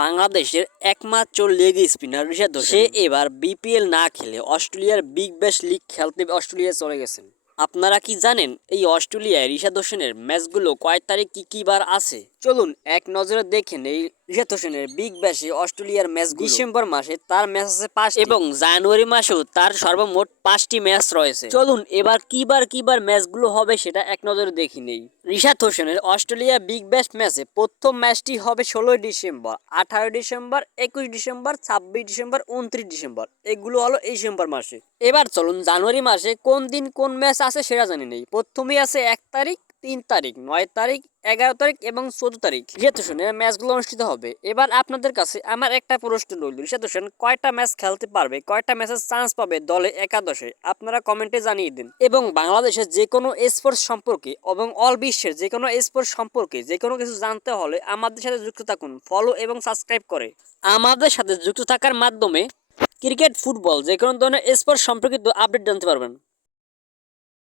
বাংলাদেশের একমাত্র leg spinner Rishad সে এবার বিপিএল না খেলে অস্ট্রেলিয়ার বিগ ব্যাশ লিগ খেলতে অস্ট্রেলিয়া চলে গেছেন। আপনারা কি জানেন এই অস্ট্রেলিয়ায় ঋষাদ হোসেনের ম্যাচগুলো কয় তারিখ কী কী বার আছে? চলুন এক নজরে দেখেন এই ঋষাদ হোসেনের বিগ ব্যাশে অস্ট্রেলিয়ার ম্যাচ ডিসেম্বর মাসে তার ম্যাচ আছে পাঁচ এবং জানুয়ারি মাসেও তার সর্বমোট পাঁচটি ম্যাচ রয়েছে। চলুন এবার কিবার কিবার ম্যাচগুলো হবে সেটা এক নজরে দেখি নেই। ঋষাদ হোসেনের অস্ট্রেলিয়া বিগ ব্যাশ ম্যাচে প্রথম ম্যাচটি হবে ষোলোই ডিসেম্বর আঠারোই ডিসেম্বর একুশ ডিসেম্বর ছাব্বিশ ডিসেম্বর উনত্রিশ ডিসেম্বর। এগুলো হলো এই ডিসেম্বর মাসে। এবার চলুন জানুয়ারি মাসে কোন দিন কোন ম্যাচ আছে সেটা জানি নেই। প্রথমেই আছে এক তারিখ তিন তারিখ, নয় তারিখ, এগারো তারিখ এবং চোদ্দ তারিখ। ঋষাদ হোসেনের ম্যাচগুলো অনুষ্ঠিত হবে। এবার আপনাদের কাছে আমার একটা প্রশ্ন রইল। ঋষাদ হোসেন কয়টা ম্যাচ খেলতে পারবে? কয়টা ম্যাচের চান্স পাবে দলে, একাদশে? আপনারা কমেন্টে জানিয়ে দিন। এবং বাংলাদেশের যে কোনো স্পোর্টস সম্পর্কে এবং অল বিশ্বের যে কোনো স্পোর্টস সম্পর্কে যে কোনো কিছু জানতে হলে আমাদের সাথে যুক্ত থাকুন। ফলো এবং সাবস্ক্রাইব করে। আমাদের সাথে যুক্ত থাকার মাধ্যমে ক্রিকেট ফুটবল যে কোনো ধরনের স্পোর্টস সম্পর্কিত আপডেট জানতে পারবেন।